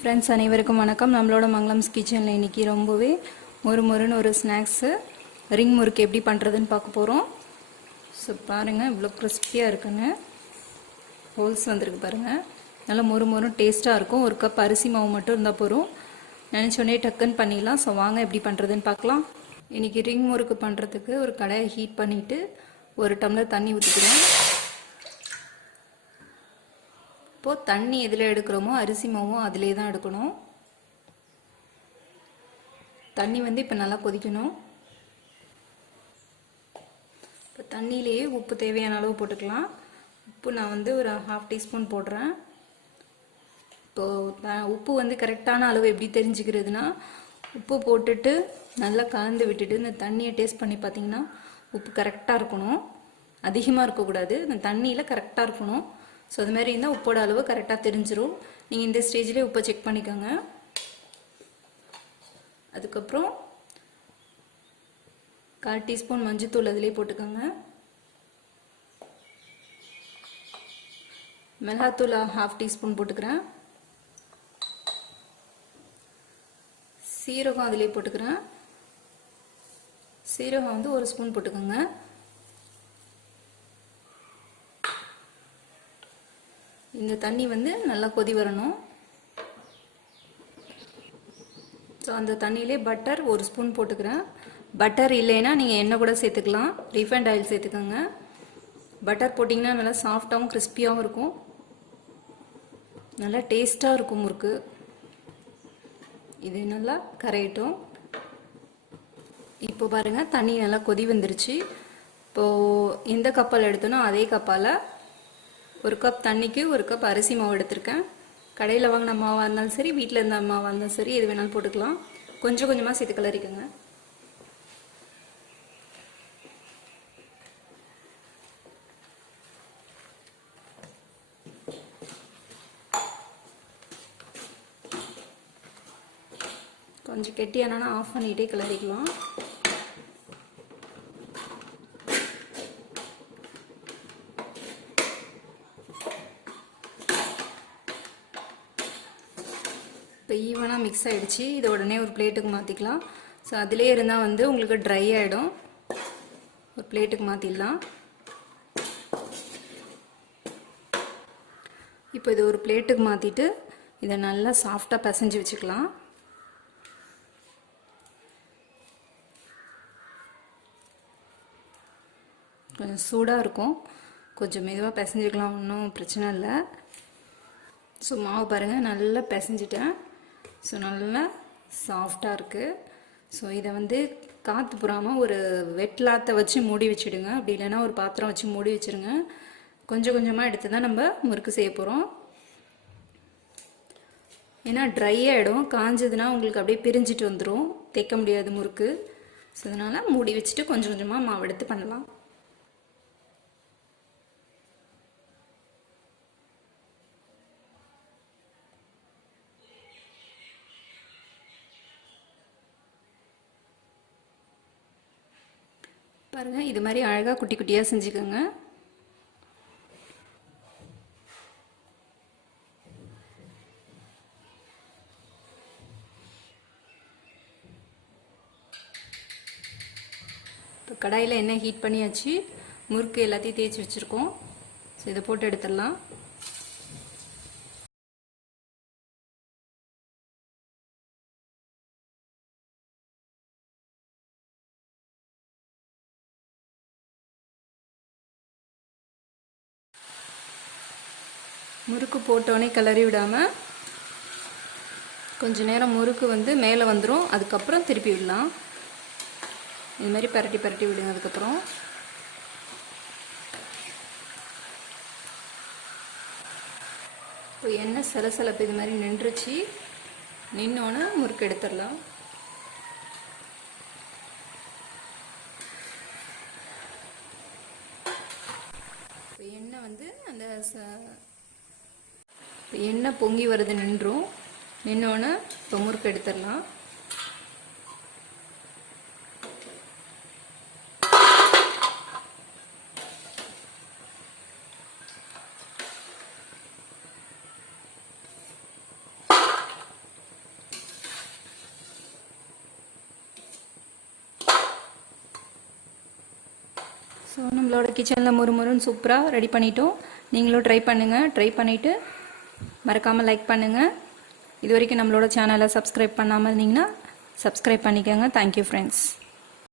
Friends அனைவருக்கும் வணக்கம். நம்மளோட மங்களம்ஸ் கிச்சனில் இன்றைக்கி ரொம்பவே மொறுன்னு ஒரு ஸ்நாக்ஸு ரிங் முறுக்கு எப்படி பண்ணுறதுன்னு பார்க்க போகிறோம். ஸோ பாருங்கள், இவ்வளோ கிறிஸ்பியாக இருக்குன்னு ஹோல்ஸ் வந்திருக்கு பாருங்கள். நல்லா மொறு டேஸ்ட்டாக இருக்கும். ஒரு கப் அரிசி மாவு மட்டும் இருந்தால் போதும். நினச்சோடனே டக்குன்னு பண்ணிடலாம். ஸோ வாங்க எப்படி பண்ணுறதுன்னு பார்க்கலாம். இன்றைக்கி ரிங் முறுக்கு பண்ணுறதுக்கு ஒரு கடாயை ஹீட் பண்ணிவிட்டு ஒரு டம்ளர் தண்ணி ஊற்றிக்கிறேன். இப்போது தண்ணி எதில் எடுக்கிறோமோ அரிசி மாவும் அதிலே தான் எடுக்கணும். தண்ணி இப்போ நல்லா கொதிக்கணும். இப்போ தண்ணியிலேயே உப்பு தேவையான அளவு போட்டுக்கலாம். உப்பு நான் ஒரு 1/2 டீஸ்பூன் போடுறேன். இப்போது உப்பு கரெக்டான அளவு எப்படி தெரிஞ்சுக்கிறதுனா, உப்பு போட்டுட்டு நல்லா கலந்து விட்டுட்டு இந்த தண்ணியை டேஸ்ட் பண்ணி பார்த்தீங்கன்னா உப்பு கரெக்டாக இருக்கணும். அதிகமாக இருக்கக்கூடாது, இந்த தண்ணியில் கரெக்டாக இருக்கணும். ஸோ அது மாதிரி இருந்தால் உப்போட அளவு கரெக்டாக தெரிஞ்சிடும். நீங்கள் இந்த ஸ்டேஜ்லேயே உப்பை செக் பண்ணிக்கோங்க. அதுக்கப்புறம் 1/4 டீஸ்பூன் மஞ்சத்தூள் அதிலே போட்டுக்கோங்க. மிளகாத்தூள் 1/2 டீஸ்பூன் போட்டுக்கிறேன். சீரகம் அதிலே போட்டுக்கிறேன். சீரகம் 1 ஸ்பூன் போட்டுக்கோங்க. இந்த தண்ணி நல்லா கொதி வரணும். ஸோ அந்த தண்ணியிலே பட்டர் 1 ஸ்பூன் போட்டுக்கிறேன். பட்டர் இல்லைன்னா நீங்கள் எண்ணெய் கூட சேர்த்துக்கலாம். ரீஃபைண்ட் ஆயில் சேர்த்துக்கோங்க. பட்டர் போட்டிங்கன்னா நல்லா சாஃப்டாகவும் கிறிஸ்பியாகவும் இருக்கும். நல்லா டேஸ்ட்டாக இருக்கும் முறுக்கு. இது நல்லா கரையட்டும். இப்போ பாருங்கள், தண்ணி நல்லா கொதி வந்துருச்சு. இப்போது எந்த கப்பால் எடுத்தனோ அதே கப்பால் 1 கப் தண்ணிக்கு 1 கப் அரிசி மாவு எடுத்திருக்கேன். கடையில் வாங்கின மாவாக இருந்தாலும் சரி, வீட்டில் இருந்த மாவாக இருந்தாலும் சரி, எது வேணாலும் போட்டுக்கலாம். கொஞ்சம் கொஞ்சமாக சேர்த்து கிளறிக்கோங்க. கொஞ்சம் கெட்டியானா ஆஃப் பண்ணிகிட்டே கிளறிக்கலாம். இப்போ ஈவனாக மிக்ஸ் ஆகிடுச்சு. இதை உடனே ஒரு பிளேட்டுக்கு மாற்றிக்கலாம். ஸோ அதிலே இருந்தால் உங்களுக்கு ட்ரை ஆகிடும். ஒரு பிளேட்டுக்கு மாற்றிடலாம். இப்போ இது ஒரு பிளேட்டுக்கு மாற்றிட்டு இதை நல்லா சாஃப்டாக பிசைஞ்சு வச்சுக்கலாம். கொஞ்சம் சூடாக இருக்கும், கொஞ்சம் மெதுவாக பிசைஞ்சிக்கலாம், ஒன்றும் பிரச்சனை இல்லை. ஸோ மாவு பாருங்கள், நல்லா பிசைஞ்சிட்டேன். ஸோ நல்லா சாஃப்டாக இருக்குது. ஸோ இதை காற்று புறாமல் ஒரு வெட்லாத்தை வச்சு மூடி வச்சுடுங்க. அப்படி இல்லைன்னா ஒரு பாத்திரம் வச்சு மூடி வச்சுருங்க. கொஞ்சம் கொஞ்சமாக எடுத்து தான் நம்ம முறுக்கு செய்ய போகிறோம். ஏன்னா ட்ரை ஆகிடும், காஞ்சதுன்னா உங்களுக்கு அப்படியே பிரிஞ்சிட்டு வந்துடும், தேய்க்க முடியாது முறுக்கு. ஸோ அதனால் மூடி வச்சுட்டு கொஞ்சம் கொஞ்சமாக மாவு எடுத்து பண்ணலாம். பாருங்கள், இது மாதிரி அழகாக குட்டி குட்டியாக செஞ்சுக்கோங்க. இப்போ கடாயில் எண்ணெய் ஹீட் பண்ணியாச்சு. முறுக்கு எல்லாத்தையும் தேய்ச்சி வச்சுருக்கோம். ஸோ இதை போட்டு எடுத்துடலாம். முறுக்கு போட்டோடனே கிளறி விடாமல் கொஞ்சம் நேரம் முறுக்கு மேலே வந்துடும். அதுக்கப்புறம் திருப்பி விடலாம். இது மாதிரி பரட்டி பரட்டி விடுங்க. அதுக்கப்புறம் இப்போ எண்ணெய் சலசலப்பு இது மாதிரி நின்றுச்சு. நின்னோன்னே முறுக்கு எடுத்துடலாம். இப்போ எண்ணெய் அந்த எண்ணெய் பொங்கி வருது, நின்றும். நின்னோன்னே இப்போ முறுக்கு எடுத்துடலாம். ஸோ நம்மளோட கிச்சனில் முறுமுறுன்னு சூப்பராக ரெடி பண்ணிட்டோம். நீங்களும் ட்ரை பண்ணுங்கள். ட்ரை பண்ணிவிட்டு மறக்காமல் லைக் பண்ணுங்கள். இது வரைக்கும் நம்மளோட சேனலை சப்ஸ்கிரைப் பண்ணாமல் இருந்தீங்கன்னா சப்ஸ்கிரைப் பண்ணிக்கோங்க. Thank you friends.